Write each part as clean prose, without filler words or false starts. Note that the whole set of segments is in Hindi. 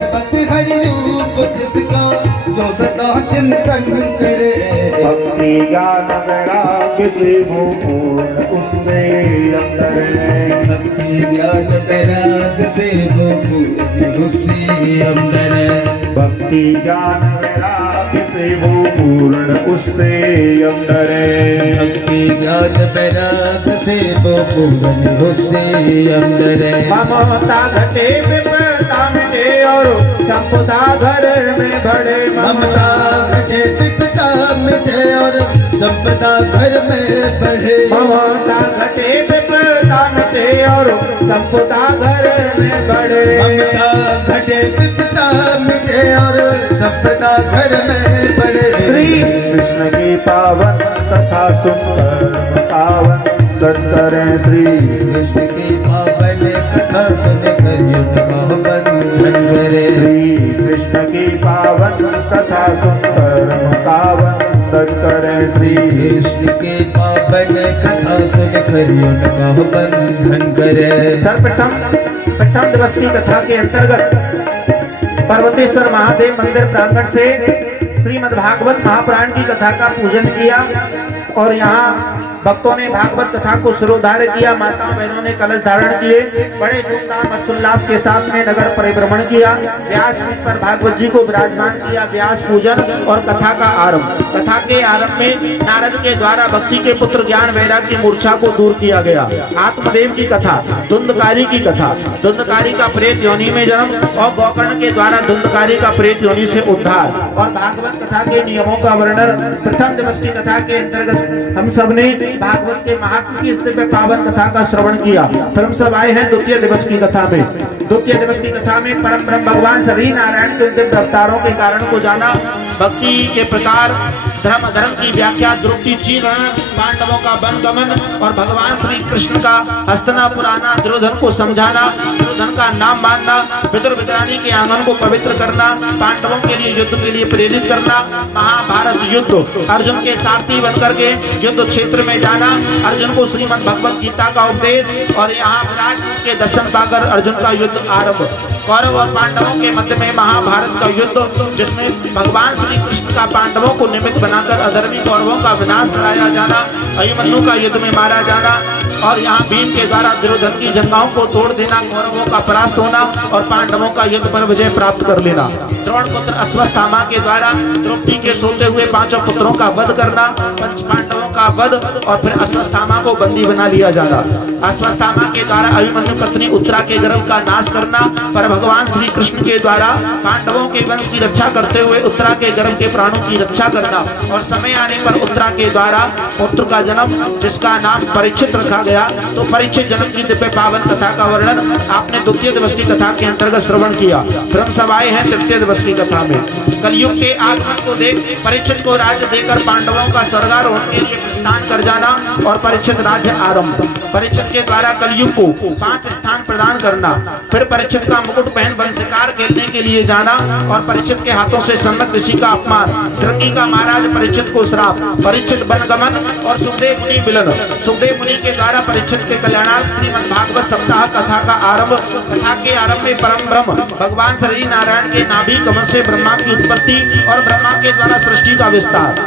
भक्ति हरि रूप जिसका जो सदा चिंतन करे, भक्ति ज्ञान वैराग्य से वो पूर्ण उससे अंदर है। भक्ति ज्ञान वैराग्य से वो पूर्ण उससे अंदर है। भक्ति ज्ञान वैराग्य से वो पूर्ण उससे अंदर है। भक्ति ज्ञान वैराग्य से वो पूर्ण उससे अंदर है। ममता घटे विपदा मिटे और संपदा घर में बढ़े। ममता घटे विपदा मिटे और संपदा घर में बढ़े। ममता घटे विपदा मिटे और संपदा घर में बढ़े। ममता घटे विपदा मिटे और संपदा घर में बढ़े। श्री कृष्ण की पावन कथा सुनकर पावन करें। श्री कृष्ण की पावन कथा सुनकर युग बंधन करे। श्री कृष्ण की पावन कथा सुनकर पावन करें। श्री कृष्ण की पावन कथा सुनकर युग बंधन करे। प्रथम दिवस की कथा के अंतर्गत पर्वतेश्वर महादेव मंदिर प्रांगण से श्रीमद् भागवत महापुराण की कथा का पूजन किया और यहाँ भक्तों ने भागवत कथा को शिरोधार्य किया। माताओं बहनों ने कलश धारण किए। बड़े धूमधाम हर्षोल्लास के साथ में नगर परिभ्रमण किया। व्यास पीठ पर भागवत जी को विराजमान किया। व्यास पूजन और कथा का आरंभ। कथा के आरंभ में नारद के द्वारा भक्ति के पुत्र ज्ञान वैराग्य की मूर्छा को दूर किया गया। आत्मदेव की कथा, धुंधकारी की कथा, धुंधकारी का प्रेत योनि में जन्म और गोकर्ण के द्वारा धुंधकारी का प्रेत योनि से उद्धार और भागवत कथा के नियमों का वर्णन। प्रथम दिवस की कथा के अंतर्गत हम सब ने भागवत के महात्म की इस दिव्य पावन कथा का श्रवण किया। फिर हम सब आए हैं द्वितीय दिवस की कथा में। द्वितीय दिवस की कथा में परम ब्रह्म भगवान श्री नारायण के दिव्य अवतारों के कारण को जाना, भक्ति के प्रकार, धर्म अधर्म की व्याख्या, द्रौपदी चीन, पांडवों का वन गमन और भगवान श्री कृष्ण का हस्तिनापुर आना, दुर्योधन को समझाना, दुर्योधन का नाम मानना, विदुर विदुरानी के आंगन को पवित्र करना, पांडवों के लिए युद्ध के लिए प्रेरित करना, महाभारत युद्ध, अर्जुन के सारथी बनकर के युद्ध क्षेत्र में जाना, अर्जुन को श्रीमद् भगवत गीता का उपदेश और यहाँ विराट के दर्शन पाकर अर्जुन का युद्ध आरंभ। कौरव और पांडवों के मध्य में महाभारत का युद्ध, जिसमें भगवान श्री कृष्ण का पांडवों को निमित्त बनाकर अधर्मी कौरवों का विनाश कराया जाना, अभिमन्यु का युद्ध में मारा जाना और यहाँ भीम के द्वारा दुर्योधन की जंगाओं को तोड़ देना, कौरवों का परास्त होना और पांडवों का युद्ध पर विजय प्राप्त कर लेना। द्रोण पुत्र अश्वत्थामा के द्वारा द्रौपदी के सोते हुए पांचों पुत्रों का वध करना, पंच पांडवों का वध और फिर अश्वत्थामा को बंदी बना लिया जाना। अश्वत्थामा के द्वारा अभिमन्यु पत्नी उत्तरा के गर्भ का नाश करना, पर भगवान श्री कृष्ण के द्वारा पांडवों के वंश की रक्षा करते हुए उत्तरा के गर्भ के प्राणों की रक्षा करना और समय आने पर उत्तरा के द्वारा पुत्र का जन्म, जिसका नाम परीक्षित रखा गया। तो परीक्षित जन्म की दिव्य पावन कथा का वर्णन आपने द्वितीय दिवस की कथा के अंतर्गत श्रवण किया। फिर हम सब आए हैं तृतीय दिवस की कथा में। कलयुग के आगमन को देख परीक्षित को राज्य देकर पांडवों का स्वर्गारोहण के लिए प्रस्थान कर जाना और परीक्षित राज्य आरंभ। परीक्षित के द्वारा कलयुग को 5 स्थान प्रदान करना। फिर परीक्षित का मुकुट पहन वन शिकार खेलने के लिए जाना और परीक्षित के हाथों से सनत ऋषि का अपमान, श्रुति का महाराज परीक्षित को श्राप, परीक्षित वनगमन और सुखदेव मुनि मिलन। सुखदेव मुनि के द्वारा परीक्षित के कल्याणार्थ श्रीमद् भागवत सप्ताह कथा का आरंभ। कथा के आरंभ में परम ब्रह्म भगवान श्री नारायण के नाभि कमल से ब्रह्मा की उत्पत्ति और ब्रह्मा के द्वारा सृष्टि का विस्तार।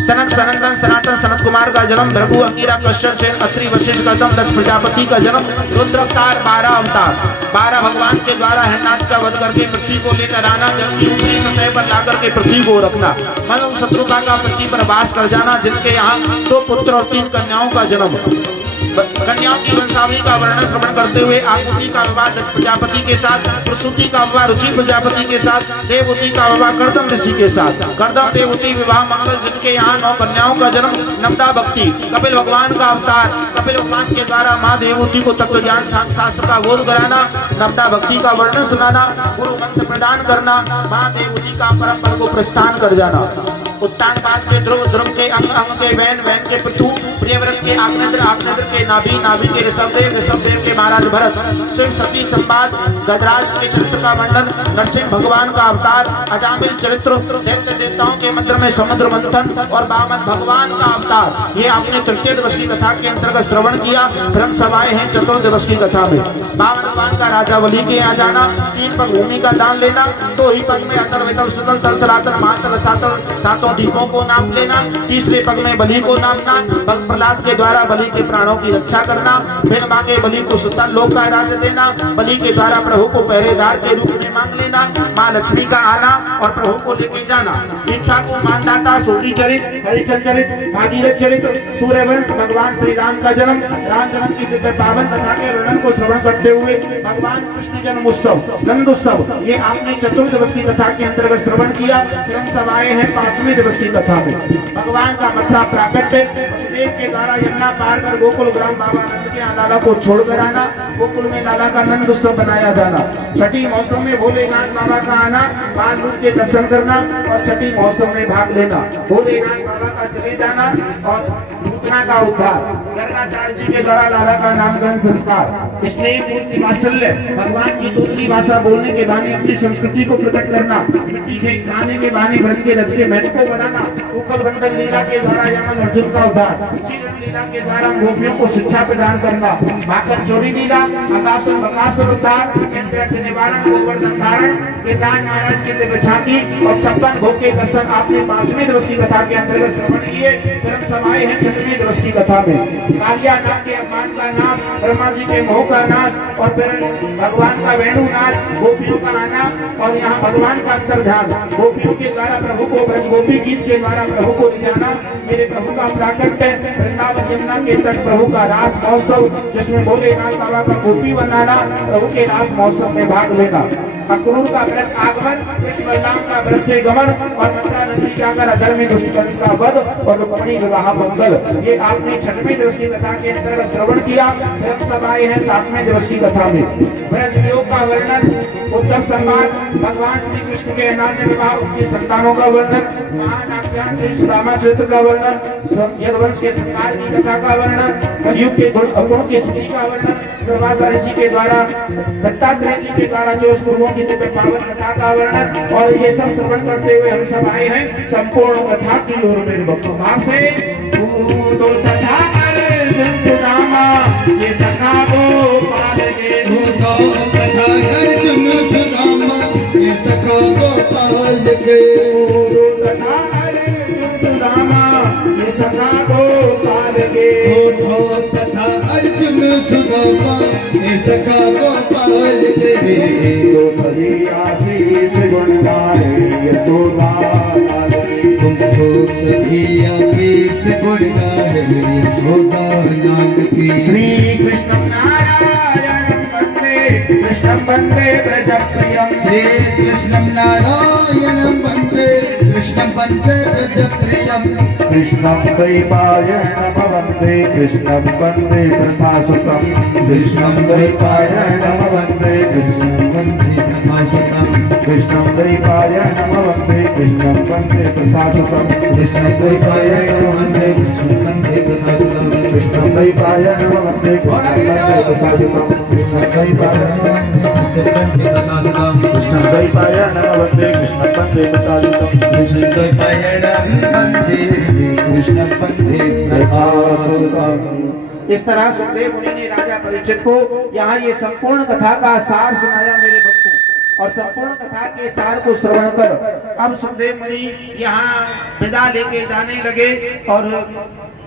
सनक सनंदन सनातन सनत कुमार का जन्म, भृगु अंगिरा कश्यप सेन अत्रि वशिष्ठ गौतम दक्ष प्रजापति का जन्म, रुद्र अवतार 12 अवतार, 12 भगवान के द्वारा हिरण्याक्ष का वध करके पृथ्वी को लेकर आना, जल की ऊपरी सतह पर लाकर के पृथ्वी को रखना, मनु शत्रुपा का पृथ्वी पर वास कर जाना, जिनके यहाँ 2 पुत्र और 3 कन्याओं का जन्म। कन्याओं की वंशावली का वर्णन श्रवण करते हुए आकुति का विवाह दक्ष प्रजापति के साथ, प्रसूति का विवाह रुचि प्रजापति के साथ, देवहूति का विवाह कर्दम ऋषि के साथ, कर्दम देवहूति विवाह मंगल, जिनके यहाँ 9 कन्याओं का जन्म, नमदा भक्ति, कपिल भगवान का अवतार, कपिल भगवान के द्वारा माँ देवहूति को तत्व ज्ञान शास्त्र का बोध कराना, नमदा भक्ति का वर्णन सुनाना, गुरु मंत्र प्रदान करना, माँ देवहूति का परम पद को प्रस्थान कर जाना। उत्तान पाद के ध्रुव, ध्रुव के अंग, अंग के वैन, वैन के पृथु, प्रियव्रत के आग्नेत्र, आग्नेत्र के नाभि, नाभि के ऋषभदेव, ऋषभदेव के महाराज भरत, शिव सती संवाद, गजराज के चरित्र का वर्णन, नरसिंह भगवान का अवतार, अजामिल चरित्र, दैत्य देवताओं के मंत्र में समुद्र मंथन और वामन भगवान का अवतार, ये आपने तृतीय दिवस की कथा के अंतर्गत श्रवण किया। फिर हम सब आए हैं चतुर्थ दिवस की कथा में। वामन भगवान का राजा बलि के यहाँ जाना, 3 पग भूमि का दान लेना, 2 ही पग में अतल वितल सुतल तल तलातल महातल सातल 7 दीपों को नाप लेना, तीसरे पग में बलि को नापना, भक्त प्रहलाद के द्वारा बलि के प्राणों की रक्षा करना, फिर मांगे बलि को सुतल लोक का राज्य देना, बलि के द्वारा प्रभु को पहरेदार के रूप में मांग लेना, माँ लक्ष्मी का आना और प्रभु को लेके जाना, इच्छा को मानदाता, सूर्य चरित, हरिचंद चरित, भागीरथ चरित, सूर्यवंश, भगवान श्री राम का जन्म, राम जन्म की दिव्य पावन कथा के वर्णन को श्रवण करते हुए भगवान कृष्ण जन्म उत्सव, नंदोत्सव, ये आपने चतुर्थ दिवस की कथा के अंतर्गत श्रवण किया। फिर हम सब आए हैं 5वें दिवस की कथा में। भगवान का मथुरा प्राकट्य, वसुदेव के द्वारा यमुना पार कर गोकुल ग्राम बाबा नंद के यहाँ लाला को छोड़कर आना, गोकुल में लाला का नंद उत्सव बनाया जाना, छठी मौसम में भोलेनाथ बाबा का आना, बाल रूप के दर्शन करना और छठी मौसम में भाग लेना, भोलेनाथ बाबा का चले जाना और पूतना का उद्धार, गर्गाचार्य जी के द्वारा लाला का नामकरण संस्कार, स्नेह पूर्ति वात्सल्य, भगवान की दूसरी भाषा बोलने के बहाने अपनी संस्कृति को प्रकट करना, मिट्टी के खाने के बहाने ब्रज के रज के महत्व को बढ़ाना, उखल बंधन लीला के द्वारा यमन अर्जुन का उद्धार, लीला के द्वारा गोपियों को शिक्षा प्रदान करना, माखन चोरी लीला, आकाशुर बकासुर उद्धार, इंद्र निवारण, गोवर्धन धारण, गिरिराज महाराज की दिव्य झांकी और 56 भोग के दर्शन आपने 5वें दिवस की कथा के अंतर्गत श्रवण किए। फिर हम सब आए हैं 6वें दिवस की कथा में। कालिया नाग के अपमान का नाश, ब्रह्मा जी के मोह का नाश और फिर भगवान का वेणुनाद, गोपियों का आना और यहाँ भगवान का अंतर्ध्यान, गोपियों के द्वारा प्रभु को ब्रज गोपी गीत के द्वारा प्रभु को रिझाना, मेरे प्रभु का प्राकट्य, वृंदावन यमुना के तट प्रभु का रास महोत्सव, जिसमें भोलेनाथ बाबा का गोपी बनाना, प्रभु के रास महोत्सव में भाग लेना, अक्रूर का ब्रज आगमन, कृष्ण बलराम का ब्रज से गमन और मथुरा नगरी जाकर अधर्मी दुष्ट कंस का वध और रुक्मिणी विवाह मंगल, ये आपने 6वें दिवस की कथा के अंतर्गत श्रवण किया। फिर हम सब आए हैं 7वें दिवस की कथा में। ब्रज वियोग का वर्णन, उद्धव संवाद, भगवान श्री कृष्ण के अनान्य विवाह, उनकी संतानों का वर्णन, महान आख्यान श्री सुदामा चरित्र का वर्णन, यदुवंश के संहार की कथा का वर्णन, कलयुग के गुण अवगुण की स्थिति का वर्णन, दुर्वासा ऋषि के द्वारा, दत्तात्रेय जी के द्वारा 24 पूर्वों की दिव्य पावन कथा का वर्णन, और ये सब श्रवण करते हुए हम सब आए हैं संपूर्ण कथा की ओर मेरे भक्तों भाव से। तथा अर्जुन सुदामा ये सखा गोपाल के, कथा अर्जुन सुदामा ये सखा गोपाल के, तथा अर्जुन सुदामा ये सखा गोपाल के, तथा अर्जुन सुदामा ये सखा गोपाल के, तो सभी आशीष गुण गाए यशोदा तुमको सभी आशीष गुण गाए यशोदा नाम की। श्री कृष्ण नारायण वंदे कृष्ण वंदे ब्रज प्रियम, श्री कृष्ण नारायण वंदे कृष्ण वंदे ब्रज प्रियम, कृष्णं द्वैपायनं वन्दे कृष्णं वन्दे प्रभासुतं, कृष्णं द्वैपायनं वन्दे कृष्णं वन्दे प्रभासुतं, कृष्णं द्वैपायनं वन्दे कृष्णं वन्दे प्रभासुतं, कृष्णं द्वैपायनं वन्दे कृष्णं वन्दे प्रभासुतं, कृष्णं द्वैपायनं वन्दे कृष्णं वन्दे प्रभासुतं, कृष्णं द्वैपायनं वन्दे कृष्णं वन्दे प्रभासुतं, कृष्णं द्वैपायनं वन्दे कृष्णं वन्दे प्रभासुतं। इस तरह सुखदेव मुनि ने राजा परीक्षित को यहाँ ये संपूर्ण कथा का सार सुनाया मेरे भक्तों, और संपूर्ण कथा के सार को श्रवण कर अब सुखदेव मुनि यहाँ विदा लेके जाने लगे। और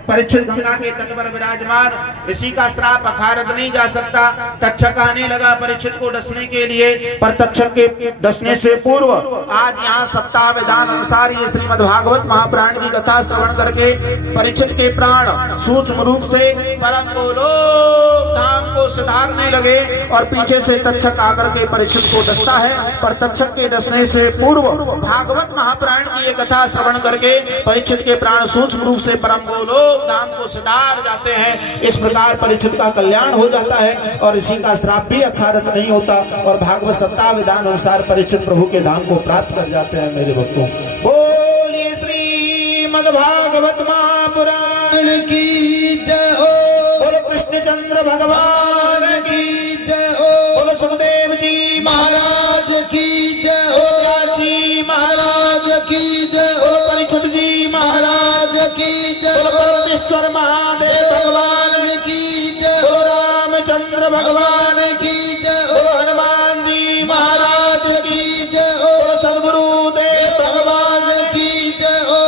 परीक्षित गंगा के तट पर विराजमान, ऋषि का श्राप अखारत नहीं जा सकता। तक्षक आने लगा परीक्षित को डसने के लिए, पर तक्षक के डसने से पूर्व आज यहाँ सप्ताह विधान अनुसार ये श्रीमद् भागवत महापुराण की कथा श्रवण करके परीक्षित के प्राण सूक्ष्म रूप से परम गोलोक धाम को सिधारने लगे। और पीछे से तक्षक आकर के परीक्षित को डसता है, पर तक्षक के डसने से पूर्व भागवत महापुराण की ये कथा श्रवण करके परीक्षित के प्राण सूक्ष्म रूप से परम गोलोक धाम को सिधार जाते हैं। इस प्रकार परीक्षित का कल्याण हो जाता है और ऋषि का श्राप भी अखारत नहीं होता, और भागवत सप्ताह विधान अनुसार परीक्षित प्रभु के धाम को प्राप्त कर जाते हैं मेरे भक्तों। बोलिए श्रीमद् भागवत महापुराण भगवान की जय हो, बोलो कृष्णचंद्र भगवान की, जय हो, बोलो सुखदेव जी महाराज की जय हो, जी महाराज की जय हो, परीक्षित जी महाराज की जय बोलो हो, पर्वतेश्वर महादेव भगवान की जय हो, बोलो रामचंद्र भगवान भगवान की जय हो, बोलो हनुमान जी महाराज की जय हो, बोलो सदगुरु देव भगवान की जय हो।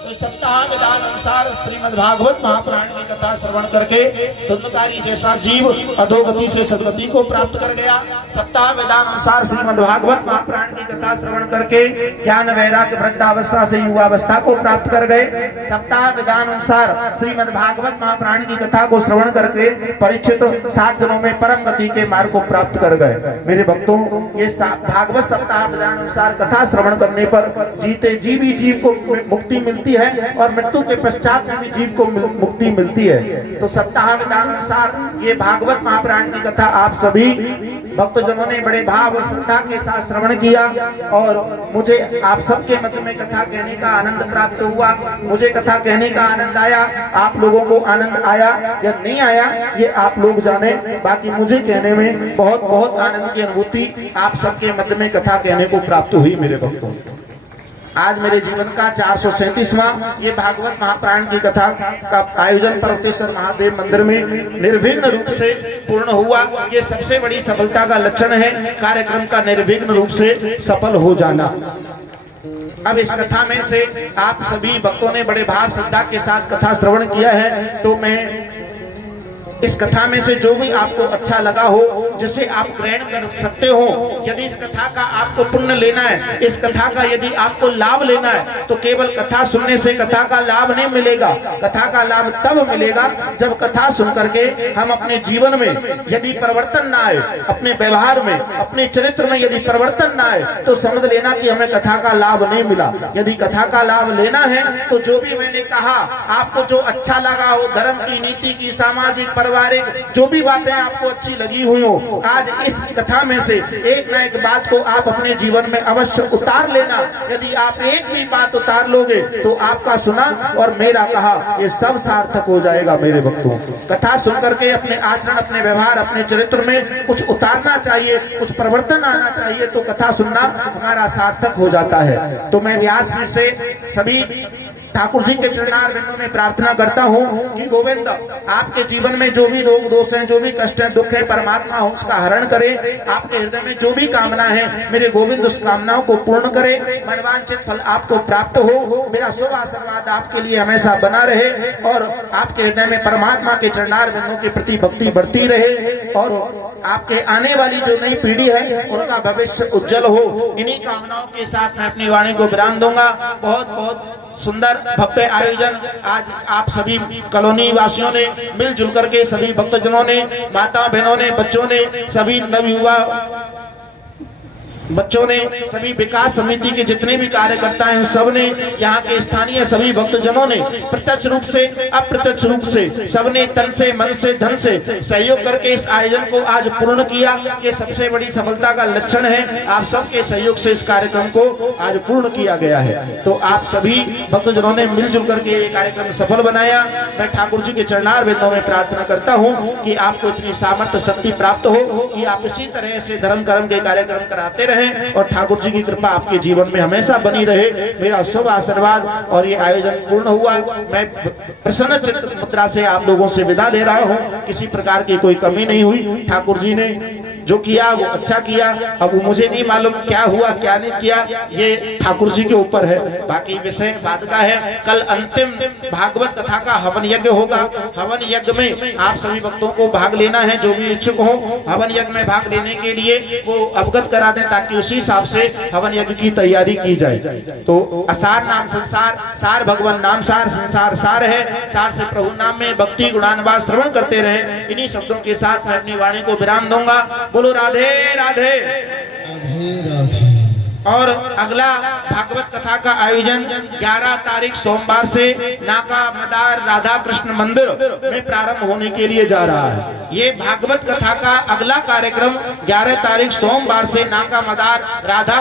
तो सप्ताह विधान अनुसार श्रीमद् भागवत महापुराण की कथा श्रवण करके धुंधकारी जैसा जीव अधोगति से सदगति को प्राप्त कर गया। सप्ताह विधान अनुसार श्रीमद् भागवत महापुराण की कथा श्रवण करके ज्ञान वैराग्य वृद्धावस्था से युवावस्था को प्राप्त कर गए। सप्ताह विधान अनुसार श्रीमद् भागवत महापुराण की कथा को श्रवण करके परीक्षित 7 दिनों में परम गति के मार्ग को प्राप्त कर गए। मेरे भक्तों, ये भागवत सप्ताह विधान अनुसार कथा श्रवण करने पर जीते जी भी जीव को मुक्ति मिलती है और मृत्यु के पश्चात में भी जीव को मुक्ति मिलती है। तो सप्ताह विधान अनुसार ये भागवत महापुराण की कथा आप सभी भक्तजनों ने बड़े भाव और श्रद्धा के साथ श्रवण किया और मुझे आप सबके मध्य में कथा कहने का आनंद प्राप्त हुआ। मुझे कथा कहने का आनंद आया, आप लोगों को आनंद आया या नहीं आया ये आप लोग जाने, बाकी मुझे कहने में बहुत बहुत आनंद की अनुभूति आप सबके मध्य में कथा कहने को प्राप्त हुई। मेरे भक्तों, आज मेरे जीवन का 437वां ये भागवत महापुराण की कथा का आयोजन पर्वतेश्वर महादेव मंदिर में निर्विघ्न रूप से पूर्ण हुआ। ये सबसे बड़ी सफलता का लक्षण है, कार्यक्रम का निर्विघ्न रूप से सफल हो जाना। अब इस कथा में से आप सभी भक्तों ने बड़े भाव श्रद्धा के साथ कथा श्रवण किया है, तो मैं इस कथा में से जो भी आपको अच्छा लगा हो, जिसे आप ग्रहण कर सकते हो, यदि इस कथा का आपको पुण्य लेना है, इस कथा का यदि आपको लाभ लेना है, तो केवल कथा सुनने से कथा का लाभ नहीं मिलेगा। कथा का लाभ तब मिलेगा जब कथा सुन करके हम अपने जीवन में यदि परिवर्तन ना आए, अपने व्यवहार में, अपने चरित्र में यदि परिवर्तन ना आए, तो समझ लेना कि हमें कथा का लाभ नहीं मिला। यदि कथा का लाभ लेना है तो जो भी मैंने कहा, आपको जो अच्छा लगा हो, धर्म की, नीति की, सामाजिक, पारिवारिक जो भी बातें आपको अच्छी लगी हुई हो, आज इस कथा में से एक ना एक बात को आप अपने जीवन में अवश्य उतार लेना। यदि आप एक भी बात उतार लोगे तो आपका सुना और मेरा कहा ये सब सार्थक हो जाएगा। मेरे भक्तों, कथा सुन करके अपने आचरण, अपने व्यवहार, अपने चरित्र में कुछ उतारना चाहिए, कुछ परिवर्तन आना चाहिए, तो कथा सुनना हमारा सार्थक हो जाता है। तो मैं व्यासपीठ से सभी ठाकुर जी के चरणार बिंदु में प्रार्थना करता हूँ कि गोविंद आपके जीवन में जो भी रोग दोष हैं, जो भी कष्ट है, दुख है, परमात्मा उसका हरण करे। आपके हृदय में जो भी कामना है, मेरे गोविंद उस कामनाओं को पूर्ण करे। मनवांछित फल आपको प्राप्त हो। मेरा शुभ आशीर्वाद आपके लिए हमेशा बना रहे और आपके हृदय में परमात्मा के चरणार बिंदु के प्रति भक्ति बढ़ती रहे और आपके आने वाली जो नई पीढ़ी है उनका भविष्य उज्जवल हो। इन्हीं कामनाओं के साथ मैं अपनी वाणी को विराम दूंगा। बहुत बहुत सुंदर भव्य आयोजन आज आप सभी कॉलोनी वासियों ने मिलजुल करके, सभी भक्तजनों ने, माता बहनों ने, बच्चों ने, सभी नवयुवा बच्चों ने, सभी विकास समिति के जितने भी कार्यकर्ता हैं, सब ने, यहाँ के स्थानीय सभी भक्तजनों ने प्रत्यक्ष रूप से, अप्रत्यक्ष रूप से, सबने तन से, मन से, धन से सहयोग करके इस आयोजन को आज पूर्ण किया। ये सबसे बड़ी सफलता का लक्षण है। आप सबके सहयोग से इस कार्यक्रम को आज पूर्ण किया गया है। तो आप सभी भक्तजनों ने मिलजुल करके ये कार्यक्रम सफल बनाया। मैं ठाकुर जी के चरणार बिंदों में प्रार्थना करता हूँ कि आपको इतनी सामर्थ्य शक्ति प्राप्त हो कि आप इसी तरह से धर्म कर्म के कार्यक्रम कराते रहे और ठाकुर जी की कृपा आपके जीवन में हमेशा बनी रहे। मेरा शुभ आशीर्वाद। और ये आयोजन पूर्ण हुआ। मैं प्रसन्न चित्त मुद्रा से आप लोगों से विदा ले रहा हूँ। किसी प्रकार की कोई कमी नहीं हुई। ठाकुर जी ने जो किया वो अच्छा किया। अब वो मुझे नहीं मालूम क्या हुआ क्या नहीं किया, ये ठाकुर जी के ऊपर है। बाकी विषय बाद का है। कल अंतिम भागवत कथा का हवन यज्ञ होगा। हवन यज्ञ में आप सभी भक्तों को भाग लेना है। जो भी इच्छुक हो हवन यज्ञ में भाग लेने के लिए वो अवगत करा दें, ताकि उसी हिसाब से हवन यज्ञ की तैयारी की जाए। तो असार नाम संसार, सार भगवान नाम सार, संसार सार है। सार से प्रभु नाम में भक्ति गुणानुवाद श्रवण करते रहे। इन्हीं शब्दों के साथ मैं अपनी वाणी को विराम दूंगा। बोलो राधे राधे राधे राधे। और अगला भागवत कथा का आयोजन 11 तारीख सोमवार से नाका मदार राधा कृष्ण मंदिर में प्रारंभ होने के लिए जा रहा है। ये भागवत कथा का अगला कार्यक्रम 11 तारीख सोमवार से नाका मदार राधा